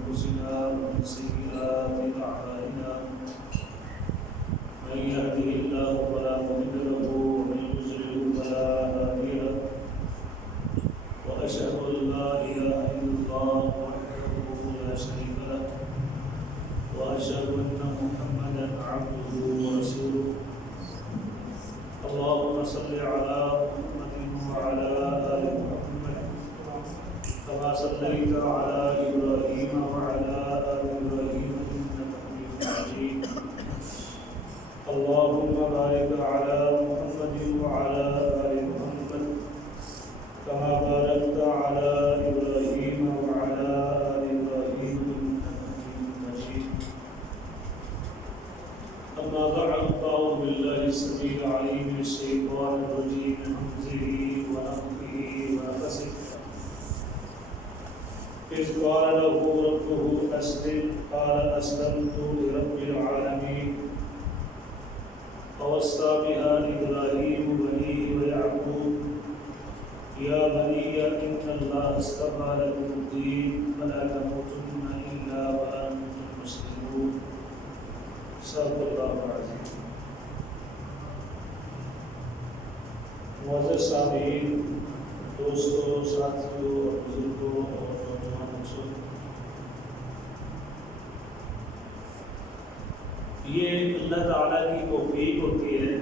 أنفسنا ومن سيئات أعمالنا من يهده الله فلا مضل له ومن يضلل فلا هادي له وأشهد أن لا إله إلا الله وحده لا شريك له وأشهد أن محمدا عبده ورسوله اللهم صل على محمد وعلى آل محمد كما صليت على إبراهيم وعلى آل إبراهيم إنك حميد مجيد اللهم بارك على محمد وعلى آل محمد كما باركت على إبراهيم وعلى آل إبراهيم إنك حميد مجيد أما بعد فأعوذ بالله السميع العليم من الشيطان الرجيم من همزه ونفخه ونفسه إذ قال له ربه أسلم قال أسلمت لرب العالمين فوصى بها إبراهيم بنيه ويعقوب يا بني إن الله اصطفى لكم الدين فلا تموتن إلا وأنتم مسلمون صدق الله العظيم. معزز سامعین، دوستوں، ساتھیوں اور بزرگوں اور نوجوان بچوں، یہ اللہ تعالیٰ کی توفیق ہوتی ہے.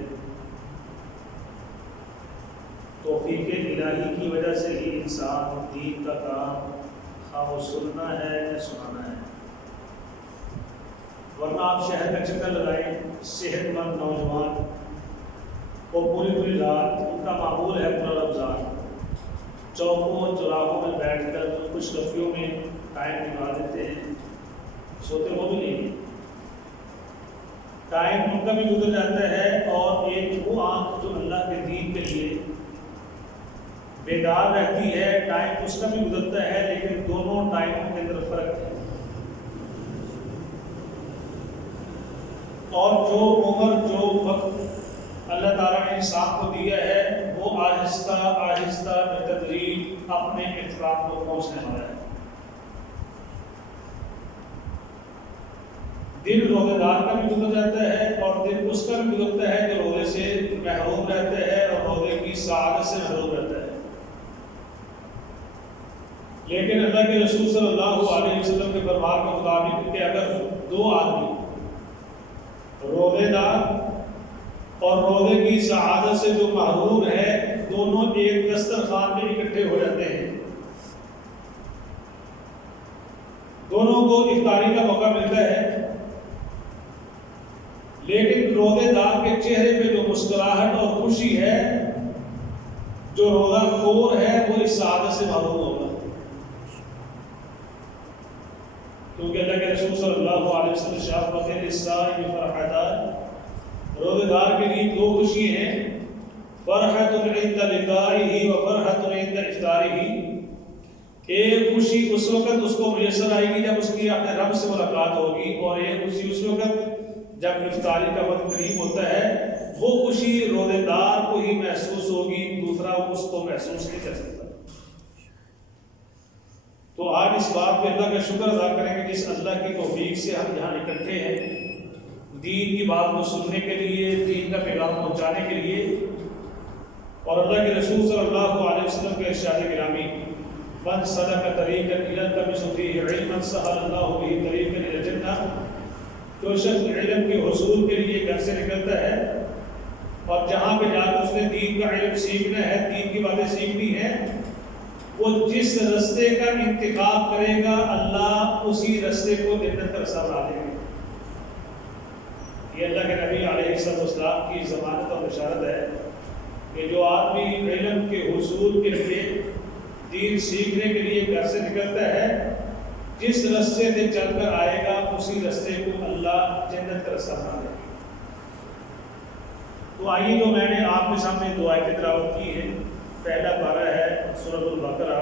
توفیق الہی کی وجہ سے ہی انسان دین کا کام خواہ وہ سننا ہے یا سنانا ہے. ورنہ آپ شہر کا چکر لگائیں، صحت مند نوجوان وہ پوری رات، ان کا معمول ہے پورا رمضان، چوکوں چوراہوں میں بیٹھ کر کچھ گپیوں میں ٹائم نکال دیتے ہیں. سوتے وہ بھی نہیں، ٹائم ان کا بھی گزر جاتا ہے، اور ایک وہ آنکھ جو اللہ کے دین کے لیے بیدار رہتی ہے، ٹائم اس کا بھی گزرتا ہے، لیکن دونوں ٹائموں کے اندر فرق ہے. اور جو عمر، جو وقت اللہ تعالیٰ نے انسان کو دیا ہے، وہ آہستہ آہستہ بتدریج اپنے اختتام کو پہنچنے والا ہے. دن روزے دار کا بھی گزر جاتا ہے، اور دن اس کا بھی گزرتا ہے جو روزے سے محروم رہتا ہے اور روزے کی سعادت سے محروم رہتا ہے. لیکن اللہ کے رسول صلی اللہ علیہ وسلم کے فرمان کے مطابق کہ اگر دو آدمی روزے دار اور روزے کی سعادت سے جو محروم ہے، دونوں ایک دسترخوان میں اکٹھے ہو جاتے ہیں، دونوں کو افطاری کا موقع ملتا ہے، لیکن روزے دار کے چہرے پہ جو مسکراہٹ اور خوشی ہے، جو روزہ خور ہے وہ اس سعادت سے محروم ہوگا. کیونکہ اللہ کے رسول صلی اللہ علیہ وسلم شاہ فرماتے ہیں للصائم فرحتان، روزے دار کے لیے دو خوشی ہیں، فرحۃ عند لقائہ و فرحۃ عند افطارہ. ایک خوشی اس وقت اس کو میسر آئے گی جب اس کی اپنے رب سے ملاقات ہوگی، اور ایک خوشی اس وقت جب افطاری کا وقت قریب ہوتا ہے. وہ خوشی روزے دار کو ہی محسوس ہوگی، دوسرا اس کو محسوس نہیں کر سکتا. تو آج اس بات پہ اللہ کا شکر ادا کریں گے جس اللہ کی توفیق سے ہم یہاں اکٹھے ہیں دین کی بات کو سننے کے لیے، دین کا پیغام پہنچانے کے لیے. اور اللہ کے رسول صلی اللہ علیہ وسلم کے ارشاد گرامی من سلک طریقا یلتمس فیہ علما سہل اللہ بہ طریقا الی الجنہ، جو شخص علم کے حصول کے لیے گھر سے نکلتا ہے اور جہاں پہ جا کر اس نے دین کا علم سیکھنا ہے، دین کی باتیں سیکھنی ہے، وہ جس رستے کا انتخاب کرے گا اللہ اسی رستے کو جنت کا راستہ بنا دے گا. یہ اللہ کے نبی علیہ السلام کی ضمانت اور بشارت ہے کہ جو آدمی علم کے حصول کے لیے، دین سیکھنے کے لیے گھر سے نکلتا ہے، جس رستے سے چل کر آئے گا اسی رستے کو اللہ جنت کا راستہ بنا دے گا. تو آئیے جو میں نے آپ کے سامنے دعا کی تلاوت کی ہے، پہلا پارہ ہے سورۃ البقرہ،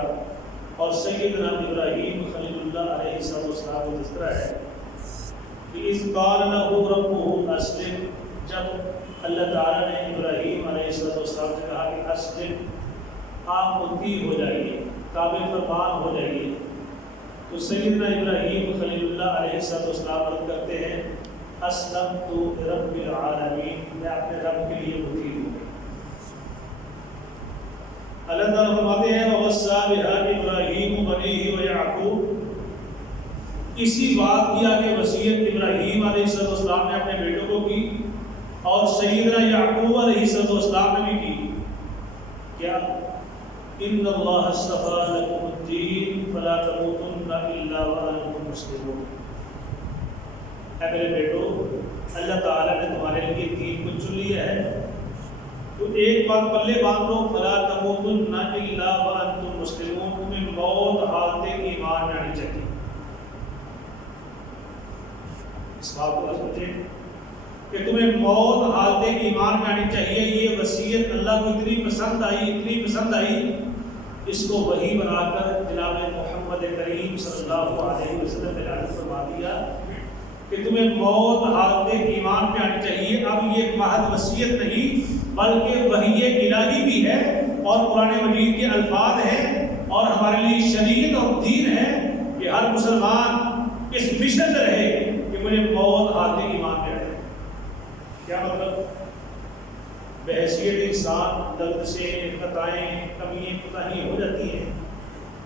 اور سیدنا ابراہیم خلیل اللہ علیہ السلام کا تذکرہ ہے کہ اذ قال له ربه اسلم، جب اللہ تعالیٰ نے ابراہیم علیہ السلام سے کہا کہ اسلم، آپ مطیع ہو جائیے، تابع فرمان ہو جائیے. تو سیدنا ابراہیم خلیل اللہ علیہ السلام عرض کرتے ہیں اسلمت رب العالمین، میں اپنے رب کے لیے مطیع ہوں۔ اللہ تعالیٰ فرماتے ہیں وَوَصَّىٰ بِهَا إِبْرَاهِيمُ بَنِيهِ وَيَعْقُوبُ، اسی بات کی آگے وصیت ابراہیم علیہ السلام نے اپنے بیٹوں کو کی اور سیدنا یعقوب علیہ السلام نے بھی کی۔ کیا؟ ان اللہ اصطفیٰ لکم الدین فلا تموتن الا وانتم مسلمون، اے میرے بیٹو اللہ تعالیٰ نے تمہارے لیے دین کو چن لیا ہے، تو ایک بات پلے باندھ لو، فلا تموتن الا وانتم مسلمون، تمہیں موت حالت ایمان میں آنی چاہیے۔ اس بات کو سمجھیں کہ تمہیں موت حالت ایمان میں آنی چاہیے۔ یہ وصیت اللہ کو اتنی پسند آئی، اس کو وحی بنا کر جناب محمد کریم صلی اللہ علیہ وسلم نے اعلان فرما دیا کہ تمہیں موت حالت ایمان میں آنی چاہیے۔ اب یہ محض وصیت نہیں بلکہ وحی الہی بھی ہے اور قرآن مجید کے الفاظ ہیں اور ہمارے لیے شریعت اور دین ہے کہ ہر مسلمان اس مشن میں رہے کہ مجھے موت حالت ایمان میں آئے۔ کیا مطلب؟ بحیثیت انسان لفظیں، خطائیں، کمیاں، کوتاہیاں ہو جاتی ہیں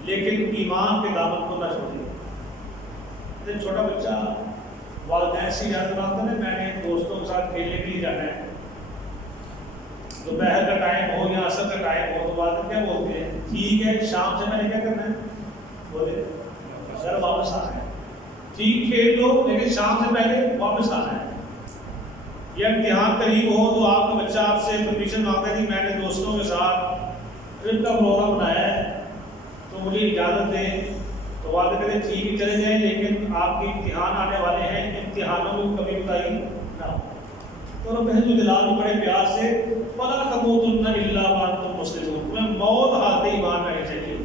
لیکن ایمان کے دامن کو نہ چھوڑیں۔ چھوٹا بچہ والدین سے یاد رہا تھا نا، میں نے دوستوں کے ساتھ کھیلنے کے لیے جانا ہے، دوپہر کا ٹائم ہو یا عصر کا ٹائم ہو تو والدین کیا بولتے ہیں؟ ٹھیک ہے شام سے میں نے کیا کرنا ہے؟ بولے گھر واپس آنا ہے۔ ٹھیک کھیل لو لیکن شام سے پہلے واپس آنا ہے۔ یا امتحان قریب ہو تو آپ کا بچہ آپ سے پرمیشن مانگتا ہے کہ میں نے دوستوں کے ساتھ ٹرپ کا پروگرام بنایا ہے تو مجھے اجازت دیں، تو والد کہتے ہیں ٹھیک ہے چلے جائیں لیکن آپ کے امتحان آنے والے ہیں، امتحانوں میں کبھی کوتاہی نہ ہو۔ تو رب الجلال کو بڑے پیار سے فَلَا تَمُوتُنَّ إِلَّا وَأَنتُم مُسْلِمُونَ، تمہیں موت حالت ایمان میں آنی چاہیے۔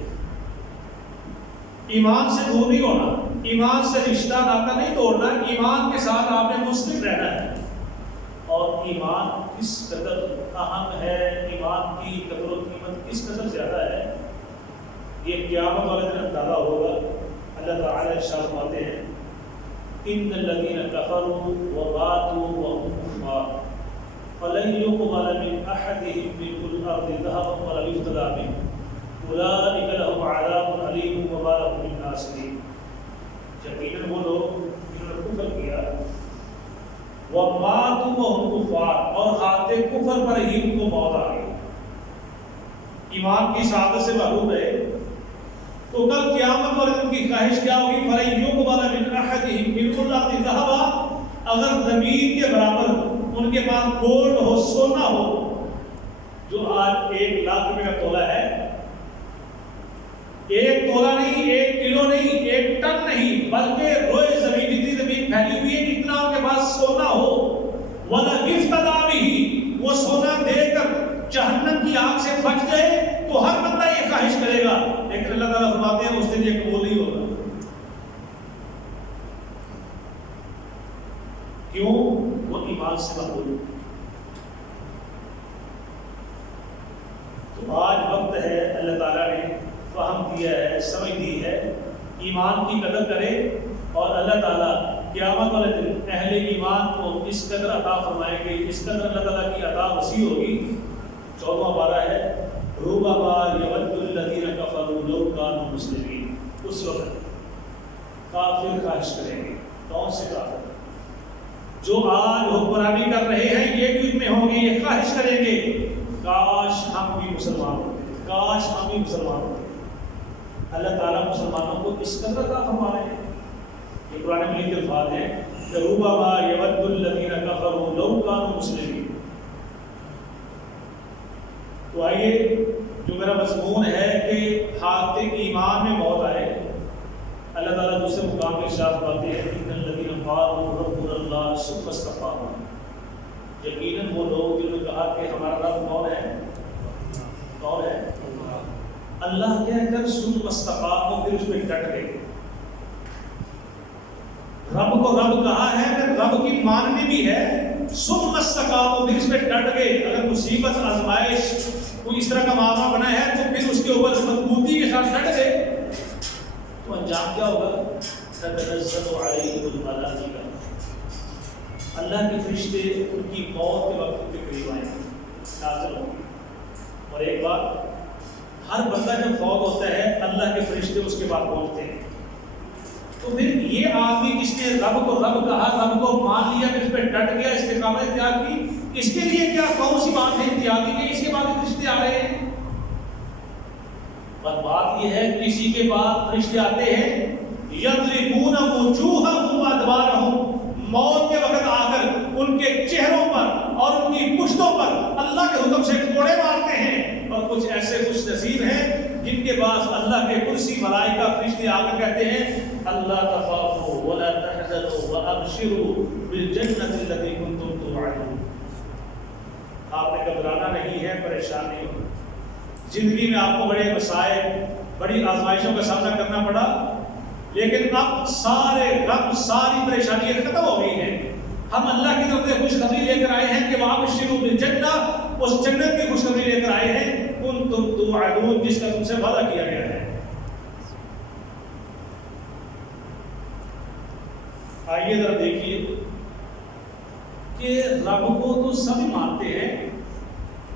ایمان سے دور نہیں ہونا، ایمان سے رشتہ ناتا نہیں توڑنا، ایمان کے ساتھ آپ نے مسلم رہنا ہے۔ اور ایمان کس قدر اہم ہے، ایمان کی قدر و قیمت کس قدر زیادہ ہے، یہ قیامت والے دن اندازہ ہوگا۔ اللہ تعالیٰ ارشاد فرماتے ہیں ان الذین کفروا وماتوا وهم کفار فلن يقبل من احدهم ملء الارض ذهبا ولا يفتدى منه اولئک لهم عذاب علیم وما لهم من ناصرین۔ یقیناً وہ لوگ جنہوں نے کفر کیا وماتوا وهم کفار، اور حالت کفر پر ہی ان کو موت آ گئی، ایمان کی سعادت سے محروم رہے، تو کل قیامت والے دن کی خواہش کیا ہوگی؟ فَلَن يُقْبَلَ مِنْ أَحَدِهِمْ مِلْءُ الْأَرْضِ ذَهَبًا، اگر زمین کے برابر ان کے پاس گولڈ ہو، سونا ہو، جو آج 1 لاکھ روپے کا تولہ ہے، 1 تولہ نہیں، 1 کلو نہیں، 1 ٹن نہیں، بلکہ روئے زمین، جتنی زمین پھیلی ہوئی ہے اتنا ان کے پاس سونا ہو، وَلَا يُفْتَدَى بِهِ، وہ سونا دے کر جہنم کی آگ سے بچ جائے تو ہر بندہ یہ خواہش کرے گا، لیکن اللہ تعالیٰ فرماتے ہیں اس دن یہ قبول نہیں ہوگا۔ کیوں؟ وہ ایمان سے محروم۔ تو آج وقت ہے، اللہ تعالیٰ نے فہم دیا ہے، سمجھ دی ہے، ایمان کی قدر کرے اور اللہ تعالیٰ قیامت والے دن اہل ایمان کو اس قدر عطا فرمائیں گے، اس قدر اللہ تعالیٰ کی عطا وسیع ہوگی۔ 14واں پارہ ہے رُبَمَا يَوَدُّ الَّذِينَ كَفَرُوا لَوْ كَانُوا مُسْلِمِينَ، اس وقت کافر خواہش کریں گے۔ کون سے کافر؟ جو آج حکمرانی کر رہے ہیں یہ بھی ان میں ہوں گے، یہ خواہش کریں گے کاش ہم بھی مسلمان ہوتے، کاش ہم بھی مسلمان ہوتے۔ اللہ تعالیٰ مسلمانوں کو اس قدر عطا فرما رہے ہیں، یہ قرآن مجید کے الفاظ ہیں رُبَمَا يَوَدُّ الَّذِينَ كَفَرُوا لَوْ كَانُوا مُسْلِمِينَ۔ تو آئیے جو میرا مضمون ہے کہ حالت ایمان میں موت آئے، اللہ تعالیٰ دوسرے مقام میں ارشاد فرماتے ہیں ان الذین قالوا ربنا اللہ ثم استقاموا، یقیناً وہ لوگ جنہوں نے کہا کہ ہمارا رب کون ہے؟ کون ہے؟ اللہ کہہ کر ثم استقاموا، پھر اس پہ ڈٹ گئے۔ رب کو رب کہا ہے، پھر رب کی ماننی بھی ہے، ثم استقاموا، پھر اس پہ ڈٹ گئے۔ اگر مصیبت آزمائش کوئی اس طرح کا معاملہ بنا ہے تو پھر اس کے اوپر مضبوطی کے ساتھ ڈٹ گئے۔ تو انجام کیا ہوگا؟ تتنزل علیہم الملائکہ، اللہ کے فرشتے ان کی موت کے وقت ان کے قریب آئیں گے، نازل ہوں گے۔ اور ایک بات، ہر بندہ جب فوت ہوتا ہے اللہ کے فرشتے اس کے بعد پہنچتے ہیں، تو پھر یہ آدمی جس نے رب کو رب کہا، رب کو مان لیا، پھر اس پہ ڈٹ گیا، استقامت اختیار کی، اس کے لیے کیا کون سی بات ہے امتیازی کہ اس کے بعد فرشتے آ رہے ہیں؟ پر بات یہ ہے کسی کے بعد فرشتے آتے ہیں یضربون وجوہہم وادبارہم، موت کے وقت آ کر ان کے چہروں پر اور ان کی پشتوں پر اللہ کے حکم سے کوڑے مارتے ہیں، اور کچھ ایسے خوش نصیب ہیں جن کے پاس اللہ کے کرسی ملائکہ فرشتے آ کر کہتے ہیں اللہ تخافوا ولا تحزنوا وابشروا بالجنۃ التي كنتم توعدون، آپ نے گھبرانا نہیں ہے، پریشان نہیں ہونا۔ زندگی میں آپ کو بڑے مسائل، بڑی آزمائشوں کا سامنا کرنا پڑا، لیکن اب سارے غم، ساری پریشانیاں ختم ہو گئی ہیں۔ ہم اللہ کی طرف سے خوشخبری لے کر آئے ہیں کہ وابشروا بالجنہ، اس جنت کی خوشخبری لے کر آئے ہیں کنتم توعدون، جس کا تم سے وعدہ کیا گیا ہے۔ آئیے ذرا دیکھیے کہ رب کو تو سب مانتے ہیں،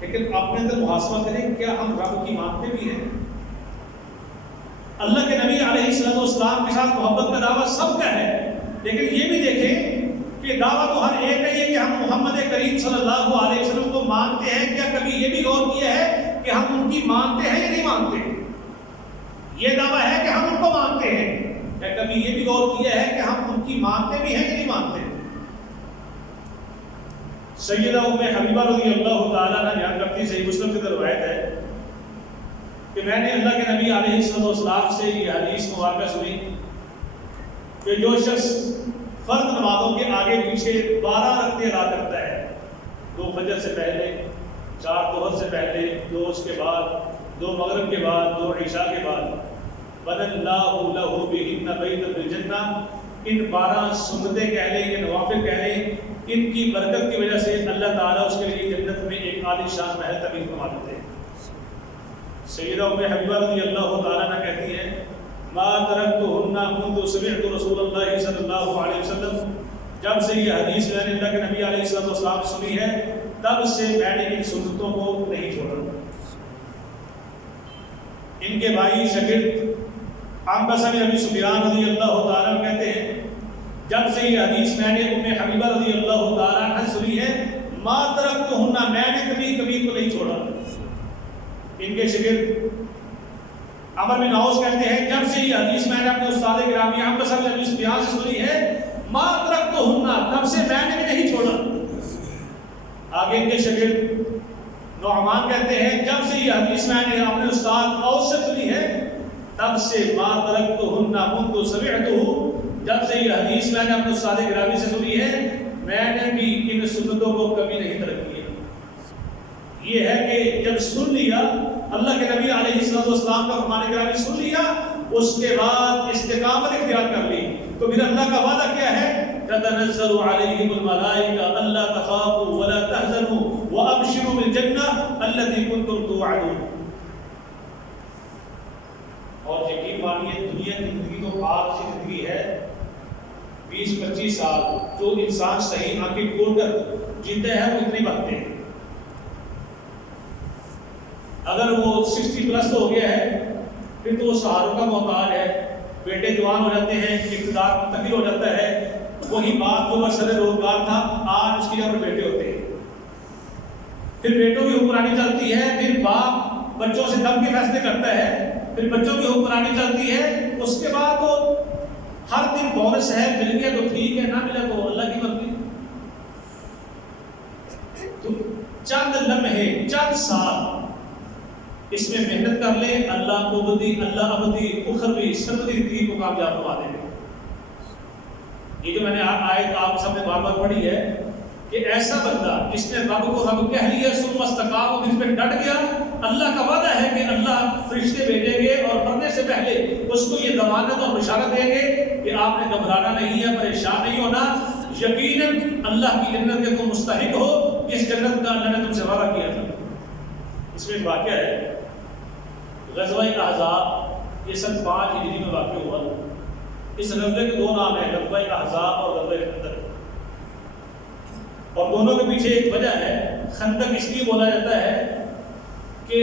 لیکن اپنے اندر محاسبہ کریں، کیا ہم رب کی مانتے بھی ہیں؟ اللہ کے نبی علیہ السلام کے ساتھ محبت کا دعویٰ سب کا ہے، لیکن یہ بھی دیکھیں کہ دعویٰ تو ہر ایک کا یہ کہ ہم محمد کریم صلی اللہ علیہ وسلم کو مانتے ہیں، کیا کبھی یہ بھی غور کیا ہے کہ ہم ان کی مانتے ہیں یا نہیں مانتے؟ یہ دعویٰ ہے کہ ہم ان کو مانتے ہیں، کیا کبھی یہ بھی غور کیا ہے کہ ہم ان کی مانتے بھی ہیں یا نہیں مانتے؟ سیدہ ام حبیبہ رضی اللہ تعالیٰ عنہ بیان کرتی، صحیح مسلم کی روایت ہے کہ میں نے اللہ کے نبی علیہ السلام سے یہ حدیث مبارکہ سنی کہ جو شخص فرض نمازوں کے آگے پیچھے 12 رکعتیں ادا کرتا ہے، 2 فجر سے پہلے، 4 ظہر سے پہلے، 2 اس کے بعد، 2 مغرب کے بعد، 2 عشاء کے بعد، بنى اللہ لہ بہن بیتا فی الجنہ، ان 12 سنتیں کہہ لیں یا نوافل کہہ لیں، ان کی برکت کی وجہ سے اللہ تعالیٰ اس کے لیے جنت میں ایک عالی شان محل تعمیر فرما دیتے ہیں۔ سیدہ ام حبیبہ رضی اللہ تعالیٰ عنہ کہتی ہیں ما ترکتہن منذ سمعت رسول اللہ صلی اللہ علیہ وسلم، جب سے یہ حدیث میں نے اللہ کے نبی علیہ السلام سے سنی ہے، تب سے میں نے ان سنتوں کو نہیں چھوڑا۔ ان کے بھائی شاگرد عنبسہ بن ابی سفیان رضی اللہ تعالیٰ عنہ کہتے ہیں جب سے یہ حدیث میں نے ام حبیبہ رضی اللہ تعالیٰ عنہ سنی ہے، ما ترکتہن، میں نے کبھی کو نہیں چھوڑا۔ ان کے شاگرد عمر بن عوص کہتے ہیں جب سے یہ حدیث میں نے اپنے استاد گرامی عنبسہ بن ابی سفیان سے سنی ہے، ما ترکتہن، تب سے میں نے بھی نہیں چھوڑا۔ آگے ان کے شاگرد نعمان کہتے ہیں جب سے یہ حدیث میں نے اپنے استاد اوس سے سنی ہے، تب سے ما ترکتہن منذ سمعتہ، جب سے یہ حدیث میں نے اپنے استاد گرامی سے سنی ہے، میں نے بھی ان سنتوں کو کبھی نہیں ترک کیا۔ یہ ہے کہ جب سن لیا اللہ کے نبی علیہ السلام کا فرمان گرامی سن لیا، اس کے بعد استقامت اختیار کر لی، تو پھر اللہ کا وعدہ کیا ہے؟ تتنزل علیہم الملائکہ الا تخافوا ولا تحزنوا وابشروا بالجنہ التی کنتم توعدون۔ اور یقین مانیے دنیا کی زندگی تو آج کی زندگی ہے، 20-25 سال جو انسان صحیح آنکھیں کھول کر جیتے ہیں وہ اتنے بنتے ہیں۔ اگر وہ 60 پلس ہو گیا ہے پھر تو وہ سہاروں کا محتاج ہے، بیٹے جوان ہو جاتے ہیں، اقتدار منتقل ہو جاتا ہے، وہی بات جو برسر روزگار تھا آج اس کی جگہ پر بیٹے ہوتے ہیں، پھر بیٹوں کی حکمرانی چلتی ہے، پھر باپ بچوں سے دم کے فیصلے کرتا ہے، پھر بچوں کی حکمرانی چلتی ہے، اس کے بعد تو ہر دن بونس ہے، مل گیا تو ٹھیک ہے، نہ ملا تو اللہ کی مرضی۔ تو چند لمحے، چند سال اس میں محنت کر لیں، اللہ ابدی اخروی سرمدی زندگی کو کامیاب کروا دیں گے۔ یہ جو میں نے آیت آپ سب نے بار بار پڑھی ہے کہ ایسا بندہ جس نے رب کو رب کہہ لیا، ثم استقام، اور اس پہ ڈٹ گیا، اللہ کا وعدہ ہے کہ اللہ فرشتے بھیجیں گے اور مرنے سے پہلے اس کو یہ ضمانت اور بشارت دیں گے کہ آپ نے گھبرانا نہیں ہے، پریشان نہیں ہونا، یقیناً اللہ کی جنت کے تم مستحق ہو، اس جنت کا اللہ نے تم سے وعدہ کیا تھا۔ اس میں ایک واقعہ ہے، غزوہ احزاب یہ سن 5 ہجری میں واقع ہوا۔ اس غزوے کے 2 نام ہیں، غزوہ احزاب اور غزوہ خندق، اور دونوں کے پیچھے ایک وجہ ہے۔ خندق اس لیے بولا جاتا ہے کہ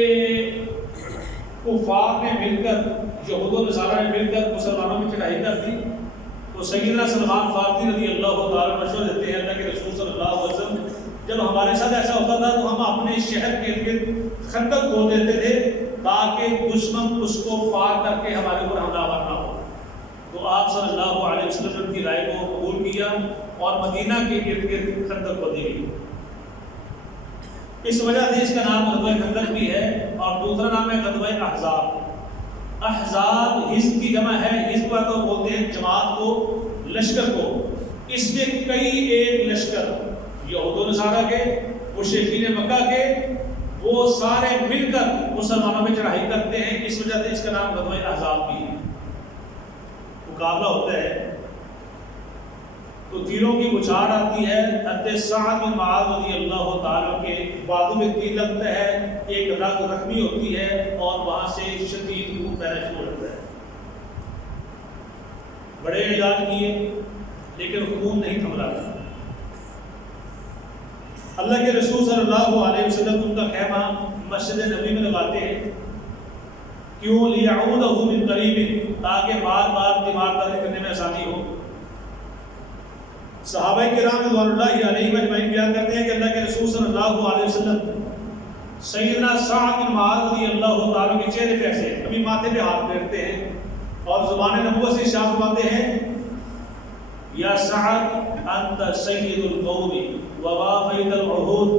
کفار نے مل کر، یہود و نصارہ نے مل کر مسلمانوں میں چڑھائی کر دی، تو سیدنا سلمان فارسی رضی اللہ تعالیٰ مشورہ دیتے ہیں اللہ کے رسول صلی اللہ علیہ وسلم، جب ہمارے ساتھ ایسا ہوتا تھا تو ہم اپنے شہر کے ارد خندق کھود دیتے تھے تاکہ دشمن اس کو پار کر کے ہمارے اوپر حملہ آور نہ ہو۔ تو آپ صلی اللہ علیہ وسلم نے ان کی رائے کو قبول کیا اور مدینہ کے ارد گرد خندق کھودی گئی۔ اس وجہ سے اس کا نام غزوہ خندق بھی ہے، اور دوسرا نام ہے غزوہ احزاب۔ احزاب حزب کی جمع ہے، حزب کو بولتے ہیں جماعت کو، لشکر کو۔ اس میں کئی ایک لشکر یہود و نصارہ کے، مشرکین مکہ کے، وہ سارے مل کر مسلمانوں میں چڑھائی کرتے ہیں، اس وجہ سے اس کا نام غزوہ احزاب بھی ہے۔ مقابلہ ہوتا ہے تو تیروں کی بچھاڑ آتی ہے، حضرت سعد بن معاذ رضی اللہ تعالیٰ کے بازو میں تیر لگتا ہے، ایک رگ زخمی ہوتی ہے اور وہاں سے شدید خون بہنا شروع ہوتا ہے۔ بڑے علاج کیے لیکن خون نہیں تھم رہا۔ اللہ کے رسول صلی اللہ علیہ وسلم ان کا خیمہ مسجد نبی میں لگاتے ہیں، کیوں؟ لیعودہ من قریب، تاکہ بار بار تیمارداری کرنے میں آسانی ہو۔ صحابہ کرام رضوان اللہ علیہم اجمعین بیان کرتے ہیں کہ اللہ کے رسول صلی اللہ علیہ وسلم سیدنا سعد بن معاذ رضی اللہ تعالیٰ کے چہرے پہ ایسے کبھی ماتھے پہ ہاتھ پھیرتے ہیں اور زبان نبوت سے ارشاد فرماتے ہیں، یا سعد انت سید القوم ووافیت العہود،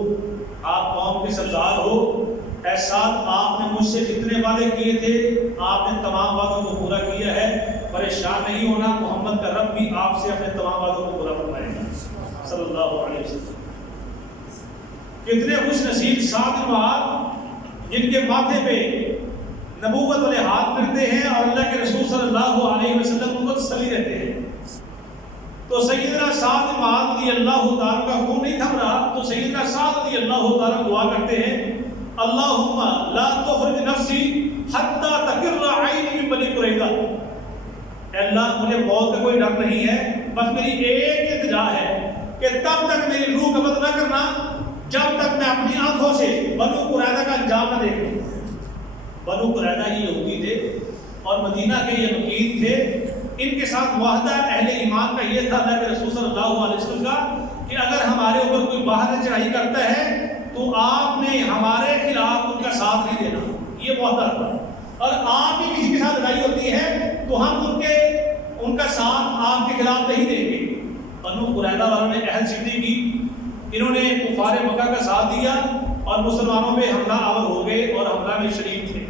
آپ قوم کے سردار ہو، اے سعد آپ نے مجھ سے جتنے وعدے کیے تھے آپ نے تمام وعدوں کو پورا کیا ہے، پریشان نہیں ہونا، محمد کا رب بھی آپ سے اپنے تمام وعدوں کو پورا فرمائے گا صلی اللہ علیہ وسلم۔ کتنے خوش نصیب سعد بن معاذ جن کے ماتھے پہ نبوت والے ہاتھ پھرتے ہیں اور اللہ کے رسول صلی اللہ علیہ وسلم ان کو تسلی دیتے ہیں۔ تو سیدنا سعد بن معاذ رضی اللہ تعالیٰ کا خون نہیں تھم رہا، تو سیدنا سعد رضی اللہ تعالیٰ دعا کرتے ہیں، اللہم لا تخرج نفسی حتی تقر عینی من بنی قریظہ، اے اللہ مجھے موت کا کوئی ڈر نہیں ہے، بس میری ایک التجا ہے کہ تب تک میری روح قبض نہ کرنا جب تک میں اپنی آنکھوں سے بنو قریظہ کا انجام نہ دیکھوں۔ بنو قریظہ یہ یہودی تھے اور مدینہ کے یہ مکین تھے، ان کے ساتھ معاہدہ اہل ایمان کا یہ تھا اللہ کے رسول صلی اللہ علیہ وسلم کا کہ اگر ہمارے اوپر کوئی باہر چڑھائی کرتا ہے تو آپ نے ہمارے خلاف ان کا ساتھ نہیں دینا، یہ معاہدہ تھا۔ اور آپ کی کسی کے ساتھ لڑائی ہوتی ہے تو ہم ان کا ساتھ آپ کے خلاف نہیں دیں گے۔ بنو قریظہ والوں نے عہد شکنی کی، انہوں نے کفار مکہ کا ساتھ دیا اور مسلمانوں پہ حملہ آور ہو گئے اور حملہ میں شریک تھے۔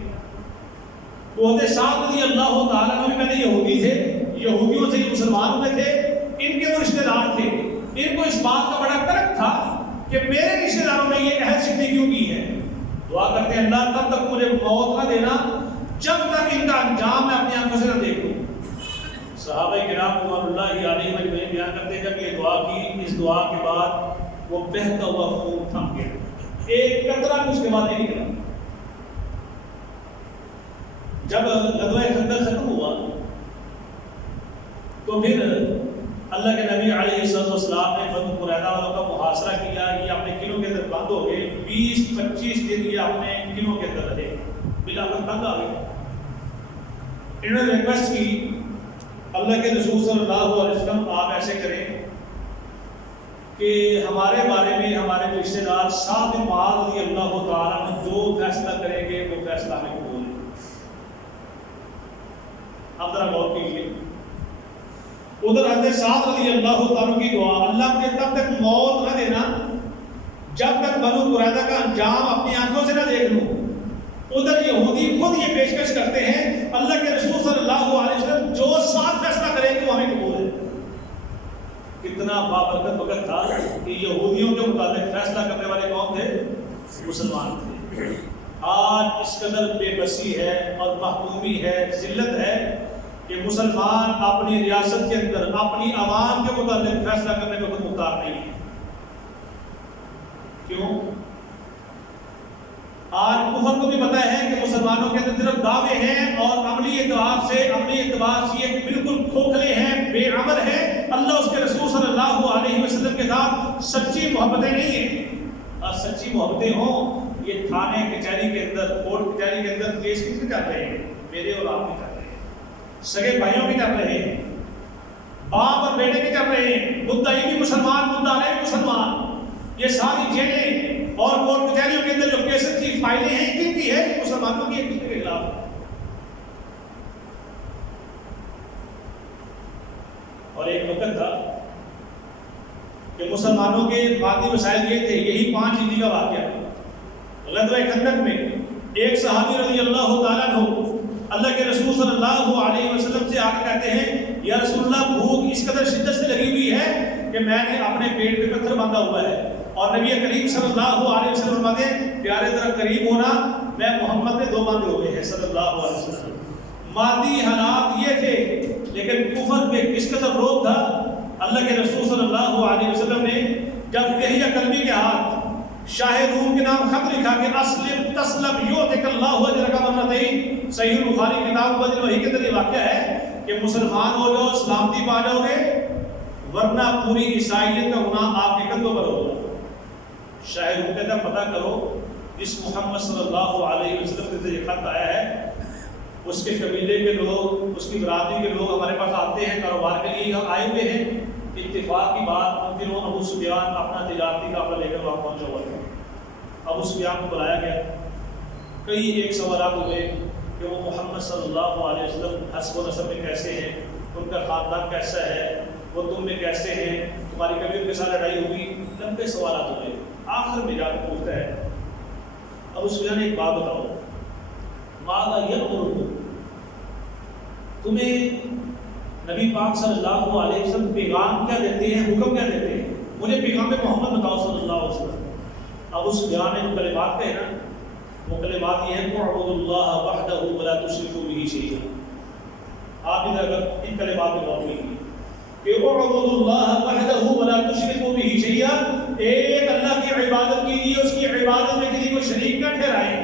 وہ حضرت سعد رضی اللہ تعالیٰ عنہ بھی پہلے یہودی تھے، یہودیوں سے یہ مسلمان ہوئے تھے، ان کے وہ رشتہ دار تھے، ان کو اس بات کا بڑا کرک تھا کہ میرے رشتہ داروں نے یہ عہد شکنی کیوں کی ہے۔ دعا کرتے ہیں اللہ تب تک مجھے موت نہ دینا جب تک ان کا انجام میں اپنی آنکھوں سے نہ دیکھوں۔ صحابہ کرام رضوان اللہ علیہم اجمعین بیان کرتے ہیں جب یہ دعا کی، اس دعا کے بعد وہ بہتا ہوا خون تھم گیا، ایک قطرہ بھی اس کے بعد نہیں نکلا۔ جب غزوہ خندق ختم ہوا تو پھر اللہ کے نبی علیہ السلام نے بنو قریظہ والوں کا محاصرہ کیا، یہ اپنے قلعوں کے اندر بند ہو گئے، 20-25 دن یہ اپنے قلعوں کے اندر رہے، بلاخر تنگ آ گئے۔ انہوں نے ریکویسٹ کی اللہ کے رسول صلی اللہ علیہ وسلم آپ ایسے کریں کہ ہمارے بارے میں ہمارے رشتے دار سعد بن معاذ رضی اللہ تعالیٰ عنہ جو فیصلہ کریں گے وہ فیصلہ ہمیں قبول ہے۔ اب ذرا غور کیجیے، ادھر حضرت سعد رضی اللہ تعالیٰ کی دعا، اللہ مجھے تب تک موت نہ دینا جب تک بنو قریظہ کا انجام اپنی آنکھوں سے نہ دیکھ لوں۔ ادھر یہودی خود یہ پیشکش کرتے ہیں اللہ کے رسول صلی اللہ علیہ وسلم جو ساتھ فیصلہ کریں گے وہ ہمیں قبول ہے۔ کتنا بابرکت وقت تھا کہ یہودیوں کے مطابق فیصلہ کرنے والے کون تھے؟ مسلمان تھے۔ آج اس قدر بے بسی ہے اور محکومی ہے، ذلت ہے کہ مسلمان اپنی ریاست کے اندر اپنی عوام کے مطابق فیصلہ کرنے میں خود مختار نہیں ہے۔ کیوں؟ آج کفر کو بھی پتہ ہے کہ مسلمانوں کے اندر صرف دعوے ہیں اور عملی اعتبار سے یہ بالکل کھوکھلے ہیں، بے عمل ہیں، اللہ اس کے رسول صلی اللہ علیہ وسلم کے ساتھ سچی محبتیں نہیں ہیں۔ اور سچی محبتیں ہوں، یہ تھانے کچہری کے اندر، کورٹ کچہری کے اندر کیس کس کے چل رہے ہیں؟ میرے اور آپ کے چل رہے ہیں، سگے بھائیوں کے چل رہے ہیں، باپ اور بیٹے کے چل رہے ہیں، مدعی بھی مسلمان، مدعا بھی مسلمان۔ یہ ساری جیلیں اور کورٹ کچہریوں کے اندر جو کیسز کی فائلیں ہیں، کن کی ہے؟ یہ مسلمانوں کی ایک دوسرے کے خلاف۔ اور ایک وقت تھا کہ مسلمانوں کے مادی وسائل یہ تھے، یہی 5 ہجری کا واقعہ، غزوہ خندق میں ایک صحابی رضی اللہ تعالیٰ عنہ اللہ کے رسول صلی اللہ علیہ وسلم سے آ کے کہتے ہیں، یا رسول اللہ بھوک اس قدر شدت سے لگی ہوئی ہے کہ میں نے اپنے پیٹ پہ پتھر باندھا ہوا ہے۔ اور نبی کریم صلی اللہ علیہ وسلم فرماتے ہیں، پیارے ذرا قریب ہونا، میں محمد نے 2 باندھے ہوئے ہیں صلی اللہ علیہ وسلم۔ مادی حالات یہ تھے، لیکن کفر پہ کس قدر روک تھا۔ اللہ کے رسول صلی اللہ علیہ وسلم نے جب دہیہ کلمی کے ہاتھ شاہ روم کے نام خط لکھا کہ اسلم تسلم یؤتک اللہ اجرک مرتین، صحیح البخاری کتاب بدل وحی کے اندر یہ واقعہ ہے کہ مسلمان ہو جاؤ سلامتی پا جاؤ گے، ورنہ پوری عیسائیت کا گناہ آپ کے کندھوں پر ہوگا۔ شاہ روم کہتا پتہ کرو جس محمد صلی اللہ علیہ وسلم سے یہ خط آیا ہے، اس کے قبیلے کے لوگ، اس کی برادری کے لوگ ہمارے پاس آتے ہیں، کاروبار کے لیے آئے ہوئے ہیں۔ اتفاق کی بات، ان دنوں ابو سفیان اپنا تجارتی قافلہ لے کر وہاں پہنچا ہوا تھا۔ ابو سفیان کو بلایا گیا، کئی ایک سوالات ہوئے کہ وہ محمد صلی اللہ علیہ وسلم حسب و نسب میں کیسے ہیں، ان کا خاندان کیسا ہے، وہ تم میں کیسے ہیں، تمہاری کبھی ان کے ساتھ لڑائی ہوئی، لمبے سوالات ہوئے۔ آخر میں جا کے پوچھتا ہے، ابو سفیان ایک بات بتاؤ، ماذا یأمرکم، تمہیں نبی پاک صلی اللہ علیہ وسلم پیغام کیا دیتے ہیں، حکم کیا دیتے ہیں، مجھے پیغام محمد بتاؤ صلی اللہ علیہ وسلم۔ ابو سفیان نے جو کلمات کہے نا، وہ کلمات یہ ہیں کہ اعبدوا اللہ وحدہ ولا تشرکوا بہ شیئا۔ آپ ادھر اگر ان کلمات میں غور کیجیے کہ اعبدوا اللہ وحدہ ولا تشرکوا بہ شیئا، ایک اللہ کی عبادت کیجیے، اس کی عبادت میں کسی کو شریک نہ ٹھہرائیں۔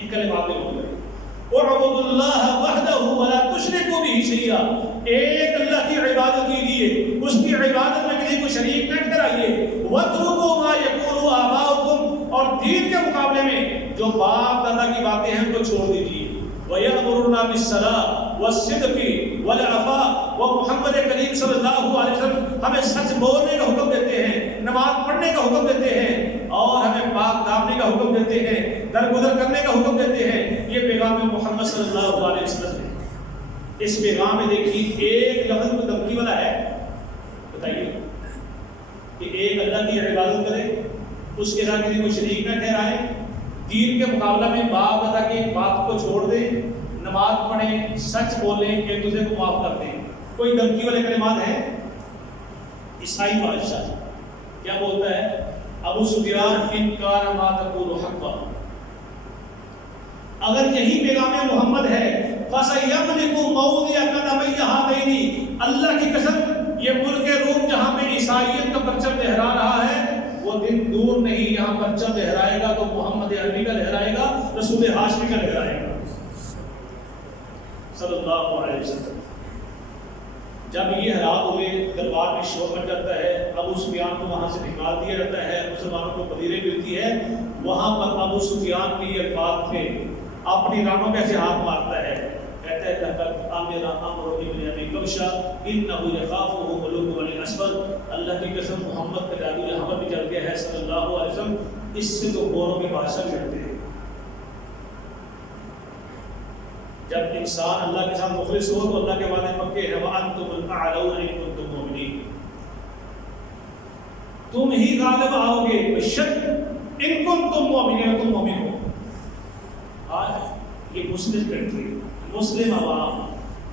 ان کلمات میں غور کریں، اعبدوا اللہ وحدہ ولا تشرکوا بہ شیئا، ایک اللہ کی عبادت کیجیے، اس کی عبادت میں کسی کو شریک نہ ٹھہرائیے۔ واترکوا ما یقول آباؤکم، اور دین کے مقابلے میں جو باپ دادا کی باتیں ہیں ان کو چھوڑ دیجیے۔ وَيَأْمُرُنَا بِالصَّلَاةِ وَالصِّدْقِ وَالْعَفَافِ، وہ محمد کریم صلی اللہ علیہ وسلم ہمیں سچ بولنے کا حکم دیتے ہیں، نماز پڑھنے کا حکم دیتے ہیں، اور ہمیں پاک دامنی کا حکم دیتے ہیں، درگزر کرنے کا حکم دیتے ہیں۔ یہ پیغام محمد صلی اللہ علیہ وسلم ہے۔ اس پیغام میں دیکھیے ایک لفظ کو دھمکی والا ہے، بتائیے کہ ایک اللہ کی عبادت کرے، اس کے ساتھ کسی کو شریک نہ ٹھہرائے، دین کے مقابلہ میں باپ دادا کی بات کو چھوڑ دیں، نماز پڑھیں، سچ بولیں، ایک دوسرے کو معاف کر دیں۔ کوئی دھمکی والے کلمات ہیں؟ عیسائی بادشاہ کیا بولتا ہے؟ ابو سفیان ان کان ما تقول حقا، اگر یہی پیغام محمد ہے فَسَيَمْلِكُ مَوْضِعَ قَدَمَيْ هَاتَيْنِ، اللہ کی قسم یہ ملک روم جہاں پہ عیسائیت کا پرچم لہرا رہا ہے، وہ دن دور نہیں، یہاں پرچم لہرائے گا تو محمد عربی کا لہرائے گا، رسول ہاشمی کا لہرائے گا صلی اللہ علیہ وسلم۔ جب یہ حالات ہوئے، دربار میں شور مچ جاتا ہے، ابو سفیان کو وہاں سے نکال دیا جاتا ہے، مسلمانوں کو پذیرے ملتی ہے۔ وہاں پر ابو سفیان کے یہ الفاظ تھے، اپنی رانوں پہ سے ہاتھ مارتا ہے، کہتا ہے لقد امر عمرو بن ابی کبشہ انه يخافه ملوك بني الاسفل، اللہ کی قسم محمد کا جادو یہاں پر بھی چل گیا ہے صلی اللہ علیہ وسلم، اس سے تو گوروں کے بادشاہ بھی ڈرتے ہیں۔ جب انسان اللہ کے ساتھ مخلص ہو تو اللہ کے وعدے پکے ہیں، وَأَنْتُمُ الْأَعْلَوْنَ إِن كُنتُم مُؤْمِنِينَ، تم ہی غالب آؤ گے بشک ان کنتم مؤمنین، تم مومن ہو۔ آج یہ مسلم کنٹری، مسلم عوام،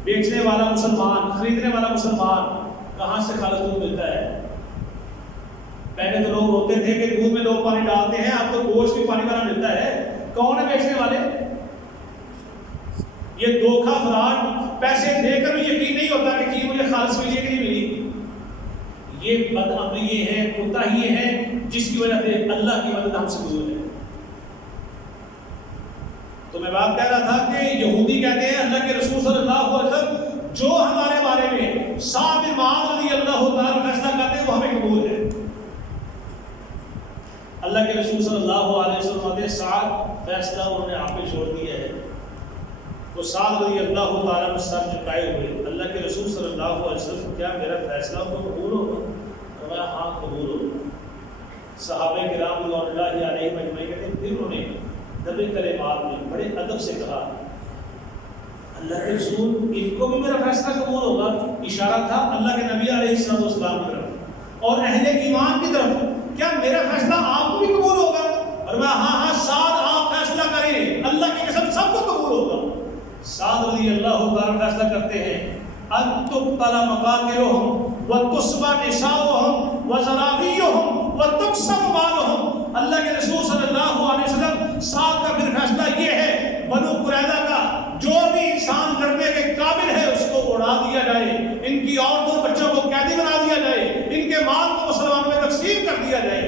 بیچنے والا مسلمان، خریدنے والا مسلمان، کہاں سے خالص دودھ ملتا ہے؟ پہلے تو لوگ روتے تھے کہ دودھ میں لوگ پانی ڈالتے ہیں، اب تو گوشت بھی پانی والا ملتا ہے۔ کون ہے بیچنے والے؟ یہ دھوکہ فراڈ، پیسے دے کر بھی یقین نہیں ہوتا کہ چیز مجھے خالص ملی ہے کہ نہیں ملی۔ یہ بد عملی ہے، کوتاہی ہے، جس کی وجہ سے اللہ کی مدد ہم سے دور ہے۔ تو میں بات کہہ رہا تھا کہ یہودی کہتے ہیں اللہ کے رسول صلی اللہ علیہ وسلم جو ہمارے بارے میں سعد بن معاذ رضی اللہ تعالیٰ فیصلہ کرتے ہیں وہ ہمیں قبول ہے. اللہ کے رسول صلی اللہ علیہ وسلم نے سعد فیصلہ انہوں نے آپ پہ چھوڑ دیا ہے. تو سعد رضی اللہ تعالیٰ میں سر جھکائے ہوئے اللہ کے رسول صلی اللہ علیہ وسلم کیا میرا فیصلہ تو قبول ہوگا؟ فرمایا ہاں قبول ہوگا. صحابہ کرام رضوان اللہ علیہ مجمعین کہتے ہیں پھر انہوں نے دبے کلمات میں بڑے ادب سے کہا اللہ کے رسول ان کو بھی میرا فیصلہ قبول ہوگا. اشارہ تھا اللہ کے نبی علیہ السلام کی طرف اور اہل ایمان کی طرف. کیا میرا فیصلہ آپ کو بھی قبول ہوگا؟ اور میں ہاں سعد آپ فیصلہ کریں اللہ کی قسم سب کو قبول ہوگا. سعد رضی اللہ تعالیٰ فیصلہ کرتے ہیں ان تقتل مقاتلهم وتسبى نساؤهم وزرابيهم وتقسم مالهم. اللہ کے رسول صلی اللہ علیہ وسلم سعد کا پھر فیصلہ یہ ہے بنو قریظہ کا جو بھی انسان لڑنے کے قابل ہے اس کو اڑا دیا جائے, ان کی عورتوں بچوں کو قیدی بنا دیا جائے, ان کے مال کو مسلمانوں میں تقسیم کر دیا جائے.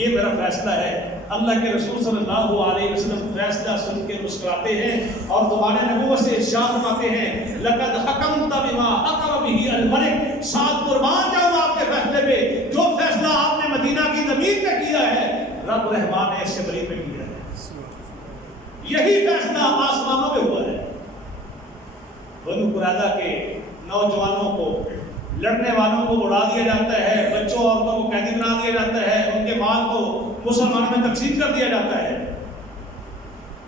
یہ میرا فیصلہ ہے. اللہ کے رسول صلی اللہ علیہ وسلم فیصلہ سن کے مسکراتے ہیں اور دوبارہ نبوت سے ارشاد فرماتے ہیں لقد حکمت بما حکم به الملک. سعد قربان جاؤں آپ کے فیصلے پہ. جو فیصلہ آپ نے مدینہ کی زمین پہ کیا ہے رب رحمان نے اسے بری پہ کیا ہے. یہی فیصلہ آسمانوں پہ ہوا ہے. بنو قریظہ کے نوجوانوں کو لڑنے والوں کو اڑا دیا جاتا ہے, بچوں عورتوں کو قیدی بنا دیا جاتا ہے, ان کے مال کو مسلمانوں میں تقسیم کر دیا جاتا ہے.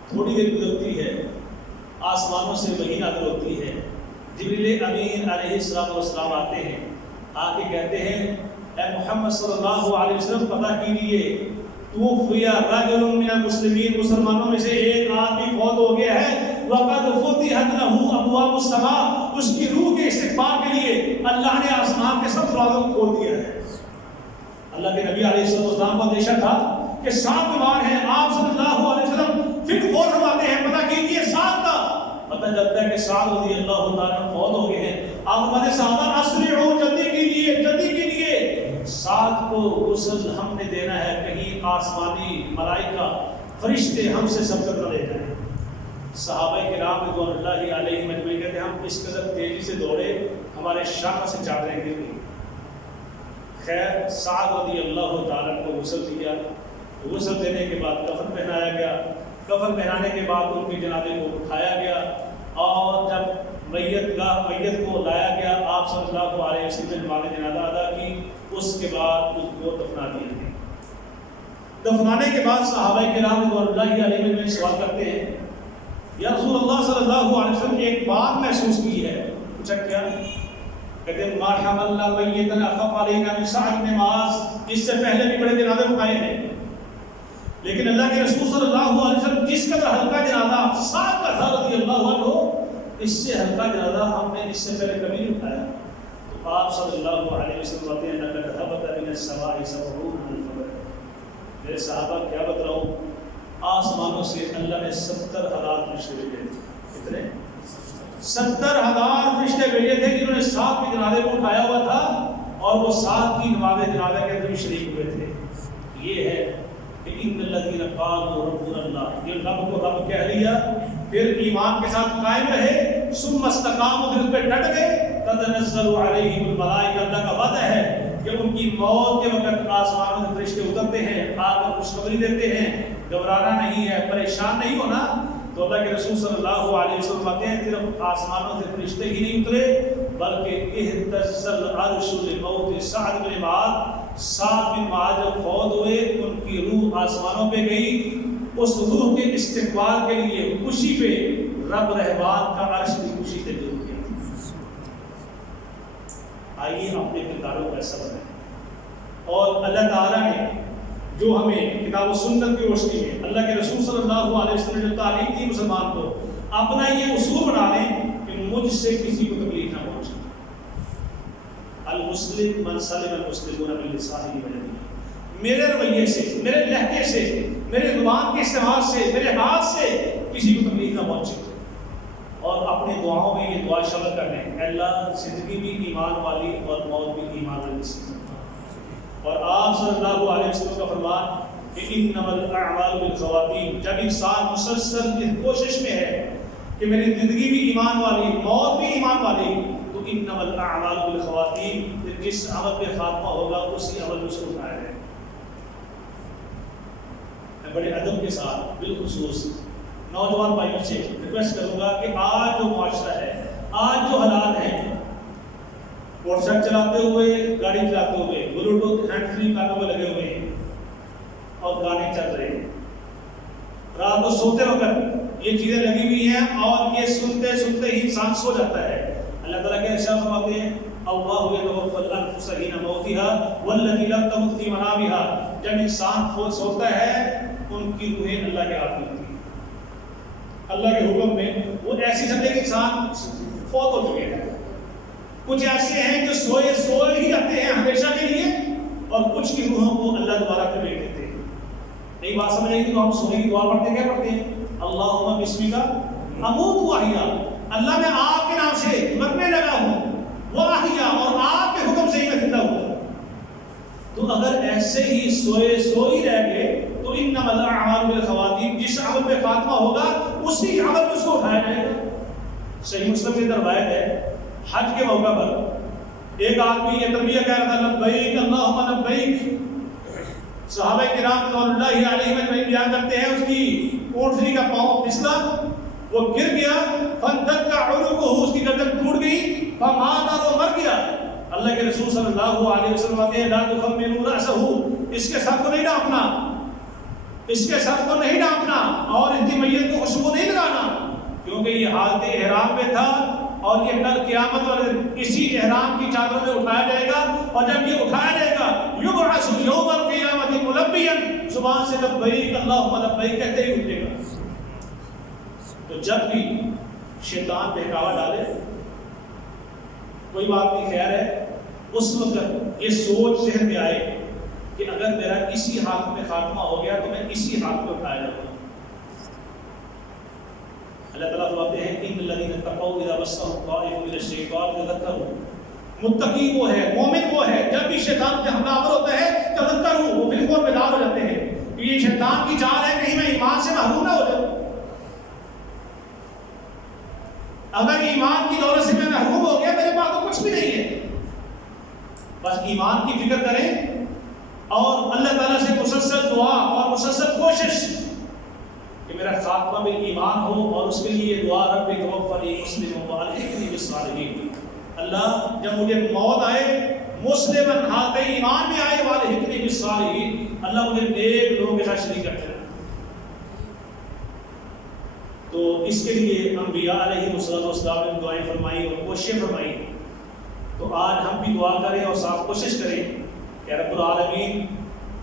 تھوڑی دیر گزرتی ہے آسمانوں سے وحی نازل ہوتی ہے. جبریل امین علیہ السلام آتے ہیں, آ کے کہتے ہیں اے محمد صلی اللہ علیہ وسلم پتہ کیجیے توفی رجل من المسلمین, مسلمانوں میں سے ایک آدمی فوت ہو گیا ہے. وقد فتحت له ابواب السماء, اس کی روح کے استقبال کے لیے اللہ نے آسمان کے سب دروازوں کو کھول دیا ہے. اللہ کے نبی علیہ السلام کو اندیشہ تھا کہ سعد بیمار ہیں. آپ صلی اللہ علیہ وسلم پھر فوت فرماتے ہیں پتہ کیجیے سعد کا. پتہ چلتا ہے کہ سعد رضی اللہ تعالیٰ فوت ہو گئے ہیں. آپ فرماتے صحابہ اسرعوا, جلدی کیجیے جلدی کیجیے, سعد کو غسل ہم نے دینا ہے, کہیں آسمانی ملائکہ فرشتے ہم سے سبقت نہ لے جائیں. صحابہ کرام رضوان اللہ علیہ مجمعین کہتے ہیں ہم اس قدر تیزی سے دوڑے ہمارے شاہ سے چادریں گر گئی. خیر سعد رضی اللہ تعالیٰ کو غسل دیا. غسل دینے کے بعد کفن پہنایا گیا. کفن پہنانے کے بعد ان کے جنازے کو اٹھایا گیا اور جب میت کو لایا گیا آپ صلی اللہ علیہ وسلم نے نماز جنازہ ادا کی. اس کے بعد اس کو دفنا دیا گیا. دفنانے کے بعد صحابہ کرام رضوان اللہ علیہ مجمعین سوال کرتے ہیں یا رسول اللہ صلی اللہ علیہ وسلم ایک بات محسوس کی ہے. پوچھا کیا؟ کہتے ہیں ما حملنا میتا اخف علینا من سعد بن معاذ. اس سے پہلے بھی بڑے جنازے اٹھائے ہیں لیکن اللہ کے رسول صلی اللہ علیہ وسلم جس قدر ہلکا جنازہ سعد کا تھا رضی اللہ عنہ, اس سے ہلکا جنازہ ہم نے اس سے پہلے کبھی نہیں اٹھایا. تو آپ صلی اللہ علیہ وسلم کہتے ہیں لقد هبط من السماء 70 الف. میرے صحابہ کیا بتاؤں, آسمانوں سے اللہ نے 70,000 فرشتے بھیجے تھے. کتنے؟ 70,000 فرشتے بھیجے تھے جنہوں نے سعد کے جنازے کو اٹھایا ہوا تھا اور وہ سعد کی نماز جنازہ کے اندر بھی شریک ہوئے تھے. یہ ہے کہ ان الذین قالوا ربنا اللہ, یہ رب کو رب کہہ لیا پھر ایمان کے ساتھ قائم رہے, ثم استقاموا, پھر اس پہ ڈٹ گئے, تتنزل علیہم الملائکہ, اللہ کا وعدہ ہے کہ ان کی موت کے وقت آسمانوں سے فرشتے اترتے ہیں, آ کر خوشخبری دیتے ہیں. گھبرانا نہیں ہے, پریشان نہیں ہونا. تو اللہ کے رسول صلی اللہ علیہ وسلم کہتے ہیں صرف آسمانوں سے فرشتے ہی نہیں اترے بلکہ اہتز العرش لموت سعد بن معاذ. سعد بن معاذ جب فوت ہوئے ان کی روح آسمانوں پہ گئی. اس روح کے استقبال کے لیے خوشی پہ رب رحمان کا عرش بھی خوشی سے جڑ گیا. آئیے اپنے کرداروں کا ایسا بنائیں. اور اللہ تعالیٰ نے جو ہمیں کتاب و سنت کی روشنی میں اللہ کے رسول صلی اللہ علیہ وسلم نے جو تعلیم دی مسلمان کو, اپنا یہ اصول بنا لیں کہ مجھ سے کسی کو تکلیف نہ پہنچے. المسلم من سلم المسلمون من لسانه ویده. میرے رویے سے, میرے لہجے سے, میرے زبان کے استعمال سے, میرے ہاتھ سے کسی کو تکلیف نہ پہنچے. اور اپنی دعاؤں میں یہ دعا شامل کر لیں اللہ زندگی بھی ایمان والی اور موت بھی ایمان والی. اور آپ صلی اللہ علیہ وسلم کا فرمان کہ انما الاعمال بالخواتیم، جب انسان مسلسل اس کوشش میں ہے کہ میری زندگی بھی ایمان والی، موت بھی ایمان والی، تو انما الاعمال بالخواتیم، جس عمل پہ خاتمہ ہوگا اسی عمل میں اس کو اٹھایا جائے۔ میں بڑے ادب کے ساتھ بالخصوص نوجوان بھائیوں سے ریکویسٹ کروں گا کہ آج جو معاشرہ ہے، آج جو حالات ہیں، موٹر سائیکل چلاتے ہوئے، گاڑی چلاتے ہوئے بلوٹوتھ ہینڈ فری کانوں میں لگے ہوئے ہیں اور گانے چل رہے ہیں، رات کو سوتے وقت یہ چیزیں لگی ہوئی ہیں اور یہ سنتے سنتے ہی انسان سو جاتا ہے۔ اللہ تعالیٰ کے ارشاد فرماتے ہیں اللہ یتوفی الانفس حین موتها والتي لم تمت فی منامها، جب انسان سوتا ہے ان کی روحیں اللہ کے ہاتھ میں ہوتی ہیں، اللہ کے حکم میں۔ وہ ایسی سمجھے کہ انسان فوت ہو چکے ہیں، کچھ ایسے ہیں جو سوئے ہی آتے ہیں ہمیشہ کے لیے، اور کچھ کی روحوں کو اللہ دوبارہ پہ بھیج دیتے ہیں۔ نئی بات سمجھ آئی؟ تو ہم سونے کی دعا پڑھتے ہیں، کیا پڑھتے ہیں؟ اللہم بسمک اموت واحیا، اللہ میں آپ کے نام سے مرنے لگا ہوں، واحیا، اور آپ کے حکم سے ہی میں زندہ ہوں۔ تو اگر ایسے ہی سوئی رہ گئے تو انما الاعمال بالخواتیم، جس عمل پہ خاتمہ ہوگا اسی عمل میں اس کو اٹھایا جائے گا۔ صحیح مسلم کی روایت ہے، حج کے موقع پر ایک آدمی یہ تلبیہ کہہ رہا تھا لبیک اللہم لبیک، صحابہ کرام رضوان اللہ علیہم اجمعین بیان کرتے ہیں اس کی اونٹنی کا پاؤں پھسلا، وہ گر گیا، فانتک عنقہ، اس کی گردن ٹوٹ گئی، فمات، وہ مر گیا۔ اللہ کے رسول صلی اللہ علیہ وسلم کہتے ہیں لا تخمروا رأسہ، اس کے سر کو نہیں ڈانپنا، اس کے سر کو نہیں ڈانپنا، اور اس کی میت کو خوشبو نہیں لگانا، کیونکہ یہ حالت احرام میں تھا، اور یہ کل قیامت والے دن اسی احرام کی چادروں میں اٹھایا جائے گا، اور جب یہ اٹھایا جائے گا یبعث یوم القیامت ملبیا، زبان سے لبیک اللہم لبیک کہتے ہی اٹھے گا۔ تو جب بھی شیطان بہکاوا ڈالے، کوئی بات نہیں، خیر ہے، اس وقت یہ سوچ ذہن میں آئے کہ اگر میرا اسی حالت میں خاتمہ ہو گیا تو میں اسی حالت میں اٹھایا جاؤں گا۔ اللہ تعالیٰ فرماتے ہیں ان الذین اتقوا اذا مسهم طائف من الشیطان تذکروا، متقی وہ ہے، مومن وہ ہے، جب بھی شیطان پہ حملہ آور ہوتا ہے تذکروا، وہ بالفور بیدار ہو جاتے ہیں کہ یہ شیطان کی چال ہے، کہیں میں ایمان سے محروم نہ ہو جاؤں۔ اگر ایمان کی دولت سے میں محروم ہو گیا میرے پاس تو کچھ بھی نہیں ہے، بس ایمان کی فکر کریں اور اللہ تعالیٰ سے مسلسل دعا اور مسلسل کوشش کہ میرا خاتمہ بالایمان ہو، اور اس کے لیے دعا رب توفنی مسلما والحقنی بالصالحین، اللہ جب مجھے موت آئے مسلماً حالت ایمان میں آئے، والحقنی بالصالحین، اللہ مجھے نیک لوگوں کے ساتھ شریک کرتے رہے۔ تو اس کے لیے انبیاء علیہ السلام نے دعائیں فرمائی اور کوششیں فرمائی، تو آج ہم بھی دعا کریں اور ساتھ کوشش کریں کہ رب العالمین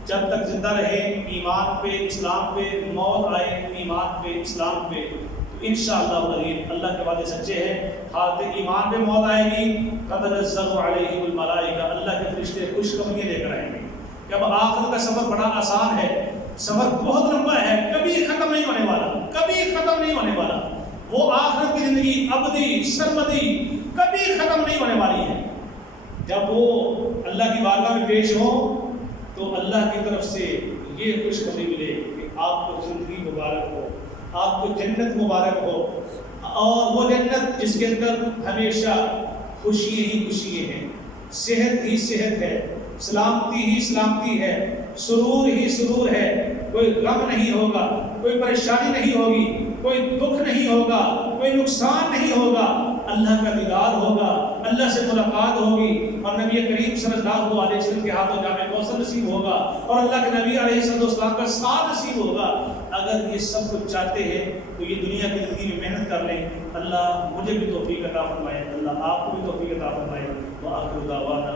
جب تک زندہ رہیں ایمان پہ، اسلام پہ، موت آئے ایمان پہ، اسلام پہ، تو انشاءاللہ العظیم اللہ کے وعدے سچے ہیں، حالت ایمان پہ موت آئے گی تتنزل علیہم الملائکہ، اللہ کے فرشتے خوشخبریاں لے کر آئیں گے کہ اب آخرت کا سفر بڑا آسان ہے، سفر بہت لمبا ہے، کبھی ختم نہیں ہونے والا، کبھی ختم نہیں ہونے والا، وہ آخرت کی زندگی ابدی سرمدی کبھی ختم نہیں ہونے والی ہے۔ جب وہ اللہ کی بارگاہ میں پیش ہو تو اللہ کی طرف سے یہ خوشخبری ملے کہ آپ کو زندگی مبارک ہو، آپ کو جنت مبارک ہو، اور وہ جنت جس کے اندر ہمیشہ خوشی ہی خوشی ہے، صحت ہی صحت ہے، سلامتی ہی سلامتی ہے، سرور ہی سرور ہے، کوئی غم نہیں ہوگا، کوئی پریشانی نہیں ہوگی، کوئی دکھ نہیں ہوگا، کوئی نقصان نہیں ہوگا، اللہ کا دیدار ہوگا، اللہ سے ملاقات ہوگی، اور نبی کریم صلی اللہ علیہ وسلم کے ہاتھوں جامع کوثر نصیب ہوگا، اور اللہ کے نبی علیہ السلام کا ساتھ نصیب ہوگا۔ اگر یہ سب کچھ چاہتے ہیں تو یہ دنیا کی زندگی میں محنت کر لیں، اللہ مجھے بھی توفیق عطا فرمائے، اللہ آپ کو بھی توفیق عطا فرمائے۔ وآخر دعوانا